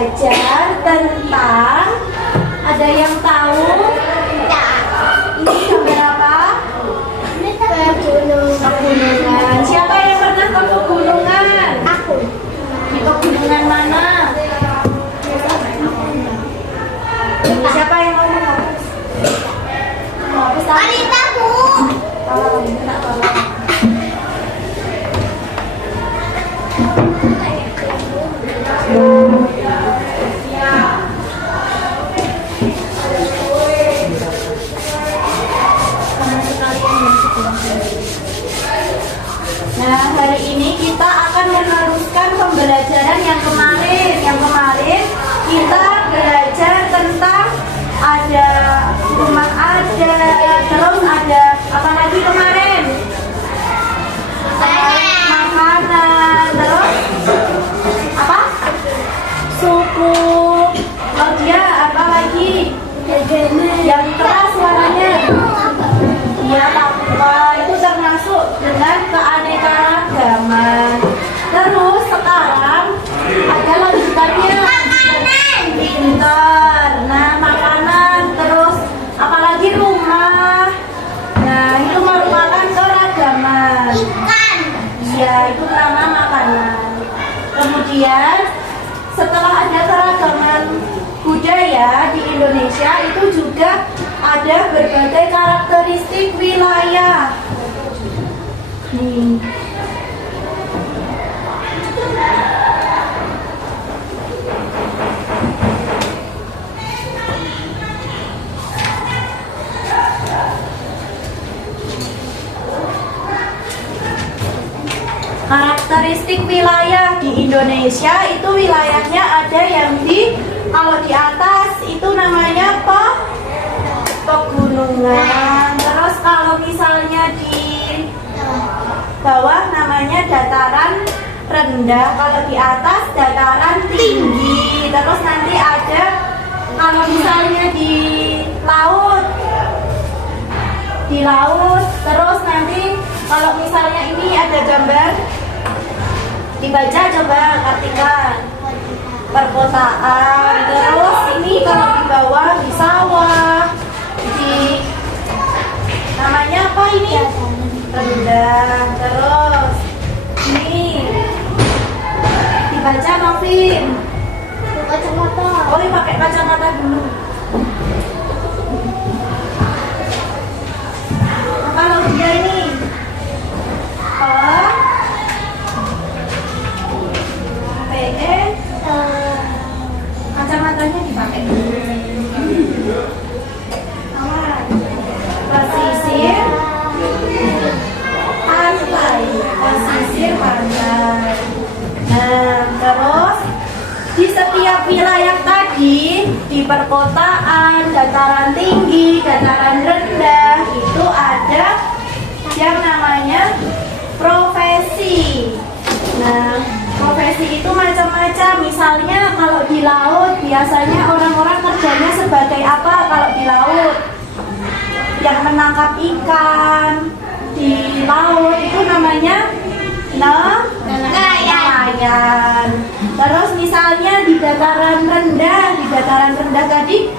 belajar tentang, ada yang tahu? Ini gambar apa? Pegunungan. Siapa yang pernah ke pegunungan? Aku. Di pegunungan mana? Siapa yang mau menghapus? Menghapus apa? Wanita, Bu. Tolong, minta tolong. Nah, hari ini kita akan meneruskan pembelajaran yang kemarin. Yang kemarin kita belajar tentang ada rumah adat, terus ada apa lagi kemarin? Makanan, terus apa? Suku. Oh dia apa lagi? Yang keras suaranya. Ya, Papua itu termasuk dengan keanekaragaman. Terus sekarang ada lanjutannya. Pintar. Nah, makanan, terus apalagi rumah. Nah, itu merupakan keragaman. Ikan. Iya, itu nama makanan. Kemudian setelah ada keragaman budaya di Indonesia, itu juga ada berbagai karakteristik wilayah. Nih. Karakteristik wilayah di Indonesia itu wilayahnya ada yang kalau di atas itu namanya pegunungan. Terus kalau misalnya di bawah namanya dataran rendah, kalau di atas dataran tinggi. Terus nanti ada kalau misalnya di laut, terus nanti kalau misalnya ini ada gambar, dibaca coba Kartika, perkotaan. Terus ini kalau di bawah di sawah, di namanya apa ini? Rendah. Terus ini dibaca Novin. Kacamata. Oh, ini pakai kacamata dulu. Nah, kalau dia ini kacamatanya dipakai dulu. Pesisir pantai, pesisir pantai. Nah, terus di setiap wilayah tadi, di perkotaan, dataran tinggi, dataran rendah, itu ada yang namanya profesi. Nah, profesi itu macam-macam. Misalnya kalau di laut, biasanya orang-orang kerjanya sebagai apa kalau di laut? Yang menangkap ikan di laut itu namanya nelayan. Terus misalnya di dataran rendah tadi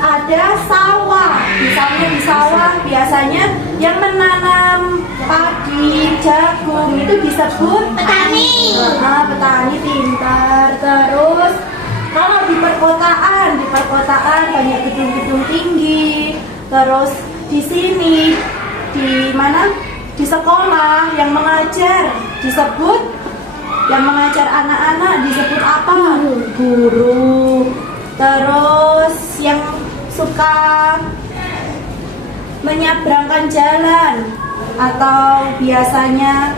ada sawah. Misalnya di sawah biasanya yang menanam padi, jagung itu disebut Petani. Nah, petani pintar. Terus kalau di perkotaan banyak gedung-gedung tinggi. Terus di sini di mana? Di sekolah yang mengajar disebut, yang mengajar anak-anak disebut apa? Guru. Terus yang suka menyeberangkan jalan atau biasanya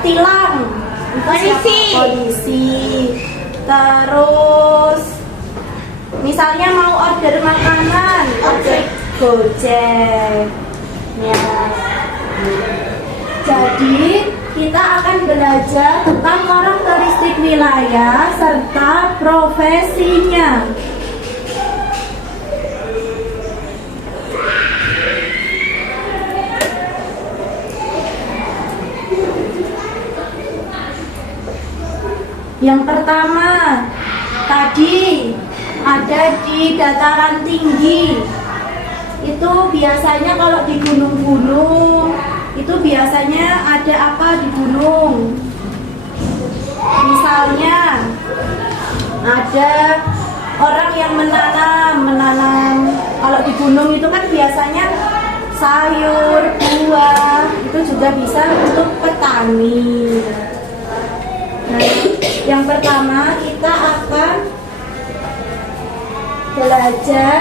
tilang itu siapa? Polisi. Terus misalnya mau order makanan, ojek, Gojek. Ya. Jadi kita akan belajar tentang karakteristik wilayah serta profesinya. Yang pertama, tadi ada di dataran tinggi. Itu biasanya kalau di gunung-gunung itu biasanya ada apa di gunung? Misalnya ada orang yang menanam. Kalau di gunung itu kan biasanya sayur, buah, itu juga bisa untuk petani. Nah, yang pertama kita akan belajar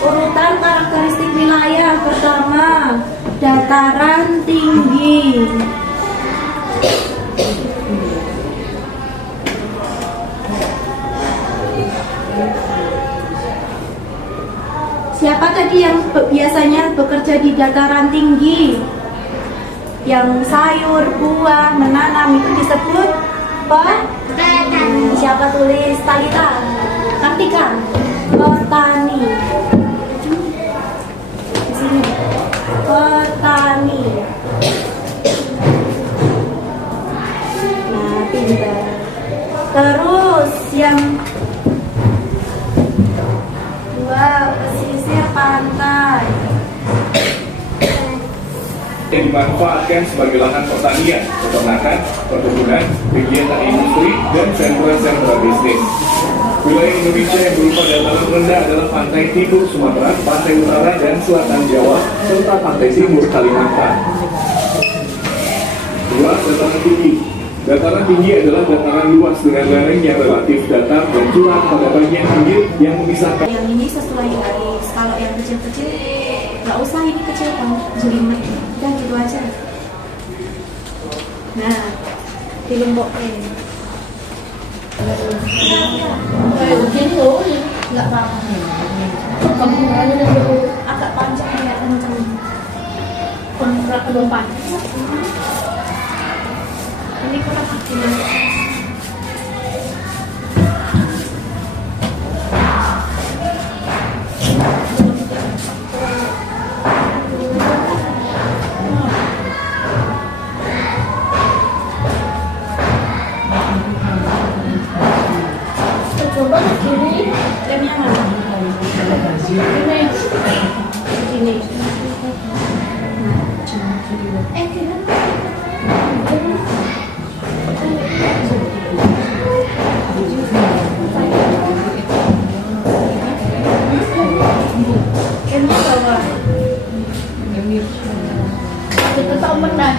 urutan karakteristik wilayah. Pertama, dataran tinggi. Siapa tadi yang biasanya bekerja di dataran tinggi? Yang sayur, buah, menanam itu disebut petani. Siapa tulis? Talita, Kartika. Petani. Di sini. Petani. Nah, pintar. Terus yang pesisir pantai yang dimanfaatkan sebagai lahan pertanian, peternakan, perkebunan, kegiatan industri, dan sentra-sentra bisnis. Wilayah Indonesia yang berupa dataran rendah adalah pantai timur Sumatera, pantai utara dan selatan Jawa, serta pantai timur Kalimantan. 2. Dataran tinggi. Dataran tinggi adalah dataran luas dengan lereng yang relatif datar dan curam pada bagian pinggir yang memisahkan. Yang ini sesuai garis. Kalau yang kecil-kecil nggak usah, ini kecil kan, jelimet. Udah gitu aja. Nah, dilembokkan. Begini loh, nggak apa-apa. Kemungkinannya dulu Agak panjang ya, kencang. kontrak kelompat. Ini kurang maksimal. Coba ke kiri. Yang mana? Ini. Ini. Kiri. Yang bawah. Kita tahu benar.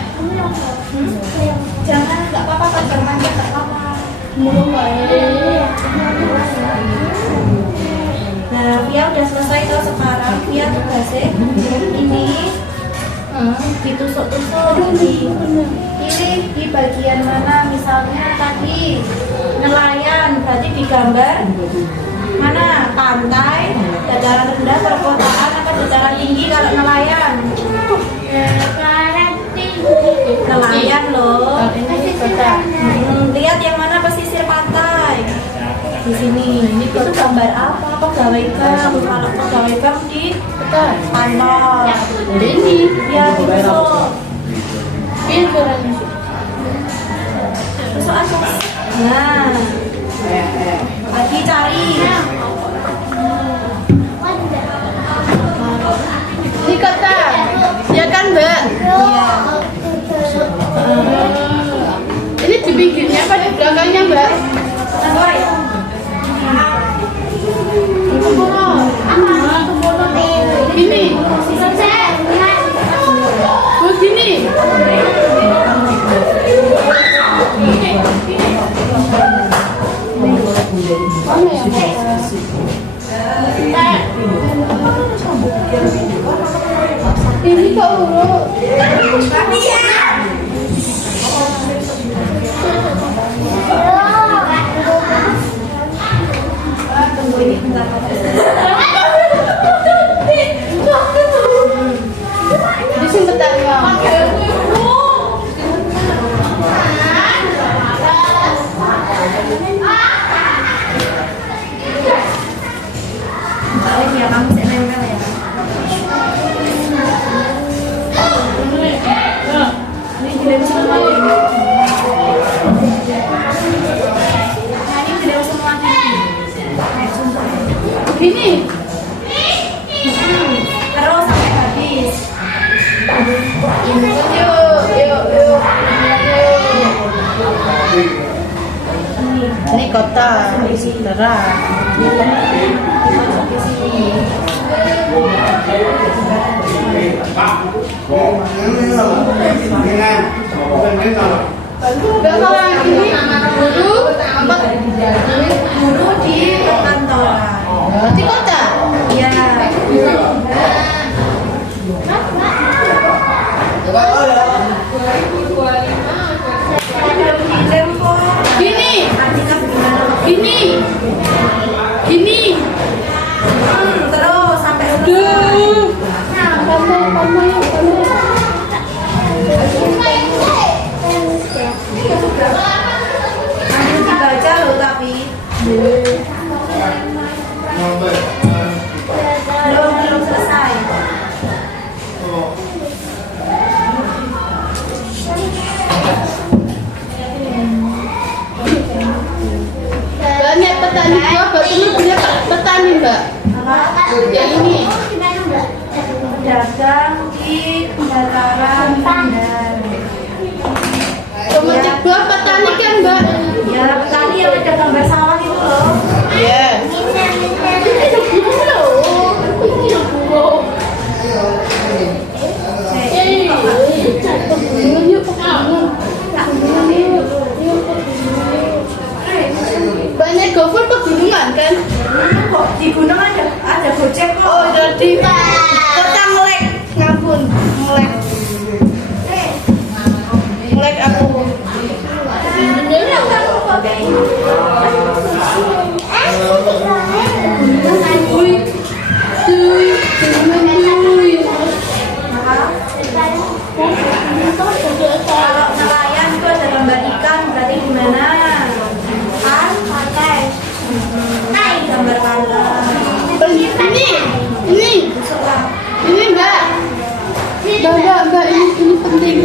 Jangan, nggak apa-apa, panjang aja, nggak apa-apa. Mulai. Nah, Via udah selesai kalau sekarang. Via tugasnya ini ditusuk-tusuk, pilih di bagian mana. Misalnya tadi nelayan, berarti digambar mana? Pantai, dataran rendah, perkotaan, atau dataran tinggi kalau nelayan? Dataran tinggi. Nelayan loh. Ini kota. Lihat yang mana pesisir pantai. Di sini. Itu gambar apa? Pegawai bank. Kalau pegawai bank di Betul. pantai. Ini. Ya, ditusuk. Ini orangnya. Tusuk aja. Nah, lagi cari. Ini kota. Ya kan, Mbak? Iya. Ini di pinggirnya apa di belakangnya, Mbak? Boy. Ini. Oh, gini. Ini kok urut. Tunggu ini bentar. Di sini bentar, Bang. Bentar lagi ya, kamu bisa nempel ya. Ini dilem semua nih. Nah, ini dilem semua nih. Gini. Terus sampai habis. Yuk. Ini kota saudara. Kalau ini Guru di perkantoran. di kota. Ya. Gini. Artinya gimana? Gini. Terus sampai Duh. Ambil dibaca loh tapi belum selesai. Banyak petani gua baru punya petani mbak. Apa? Yang ini. Dagang di dataran rendah. Tomat gua petani kan mbak. Ya petani yang ada gambar sawah itu loh. Iya. Banyak GoFood pegunungan kan? Kok di gunung ada Gojek kok. Oh jadi kota ngelek ngapun ngelek aku. Kalau nelayan itu ada gambar ikan berarti gimana? Kan? Pantai. Gambar pantai. Ini mbak. Mbak ini penting.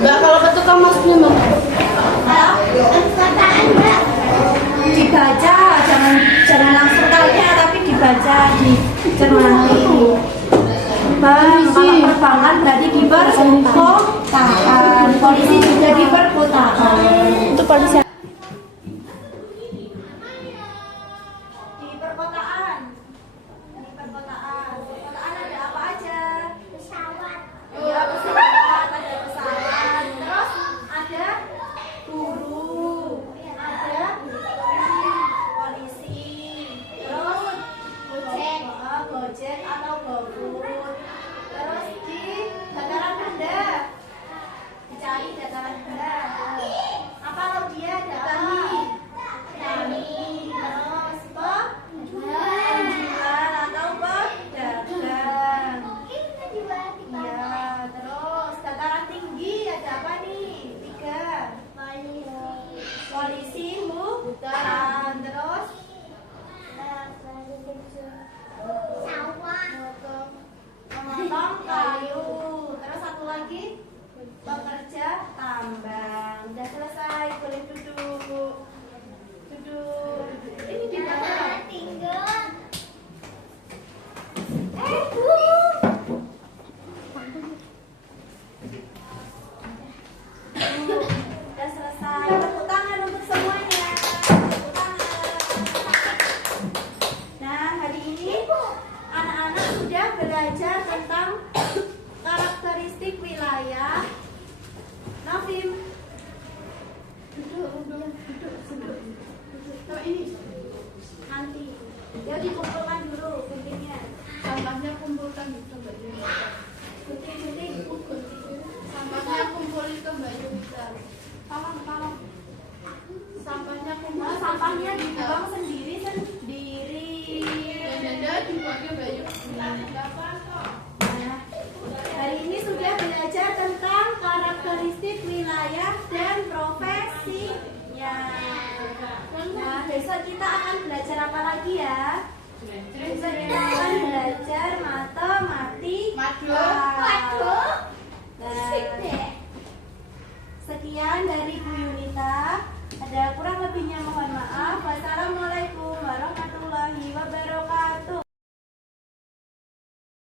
Mbak kalau petukang masuknya mbak. Dibaca, jangan langsung tanya tapi dibaca, dicermati. Bang, kalau perbankan berarti di perkotaan, polisi juga di perkotaan. Itu polisi. Di perkotaan. Perkotaan ada apa aja? Pesawat. Iya, pesawat, ada pesawat. Terus ada guru, ada polisi. Terus Gojek atau GoFood. Terus di dataran rendah. Dicari dataran rendah. Apa lo dia ada petani? Terus penjual atau pedagang. Iya, terus dataran tinggi ada apa nih? 3. Polisi, hutan, terus memotong kayu. Terus satu lagi pekerja tambang. Udah selesai, boleh duduk. Ini di mana? Udah selesai. Tepuk tangan untuk semuanya. Tepuk tangan. Nah, hari ini anak-anak sudah belajar tentang karakteristik wilayah. Novim, duduk. Coba ini nanti. Ya dikumpulkan dulu guntingnya. Sampahnya kumpulkan itu mbak. Gunting. Sampahnya kumpulin ke mbak Yunita. Tolong. Sampahnya kumpul. Sampahnya dibuang sendiri. Dan dibuangnya mbak Yunita. Nah, hari ini sudah belajar tentang karakteristik wilayah dan profesinya. Nah, besok kita akan belajar apa lagi ya?